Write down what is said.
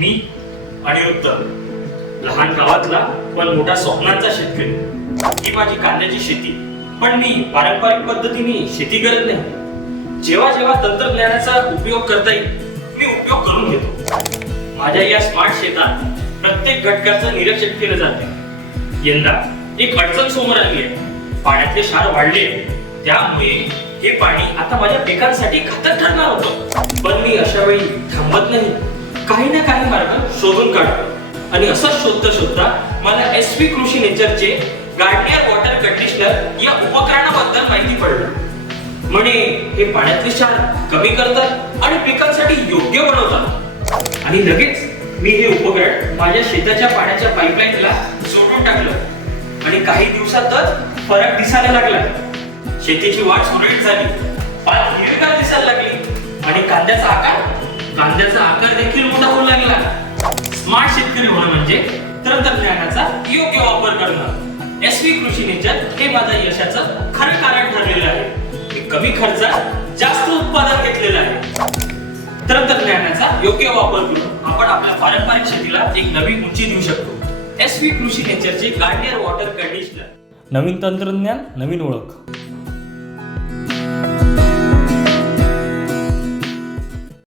मी अनिरुद्ध, लहान गावातला पण मोठा स्वप्नांचा शेतकरी. ही माझी कांद्याची शेती, पण मी पारंपरिक पद्धतीने शेती करत नाही. जेव्हा जेव्हा तंत्रज्ञानाचा उपयोग करता येईल मी उपयोग करून घेतो. माझ्या या स्मार्ट शेतात प्रत्येक घटकाचं निरीक्षण केलं जाते. यंदा एक अडचण समोर आली आहे. पाण्यातले क्षार वाढले, त्यामुळे हे पाणी आता माझ्या पिकांसाठी घातक ठरणार होतं. पण मी अशा वेळी थांबत नाही, काही ना काही मार्ग शोधून काढतो. आणि असंच शोधता शोधता मला SV कृषी नेचरचे गार्डनियर वॉटर कंडिशनर या उपकरणाबद्दल माहिती पडलं. म्हणे हे पाण्यातले क्षार कमी करतात आणि पिकांसाठी योग्य बनवतात. आणि लगेच मी हे उपकरण माझ्या शेताच्या पाण्याच्या पाईपलाईनला जोडून टाकलं आणि काही दिवसातच फरक दिसायला लागला. शेतीची वाढ सुरळीत झाली, पात हिरवीगार दिसायला लागली आणि कांद्याचा आकार देखील मोठा होऊ लागला. स्मार्ट शेतकरी होणं म्हणजे तंत्रज्ञानाचा योग्य वापर करणं. SV कृषी नेचर हे माझ्या यशाचं खरं कारण ठरलेलं आहे. मी कमी खर्चात जास्त उत्पादन घेतलेलं आहे. तंत्रज्ञानाचा योग्य वापर करून आपण आपल्या पारंपरिक शेतीला एक नवीन उंची देऊ शकतो. SV कृषी नेचरचे गार्डनियर वॉटर कंडिशनर. नवीन तंत्रज्ञान, नवीन ओळख.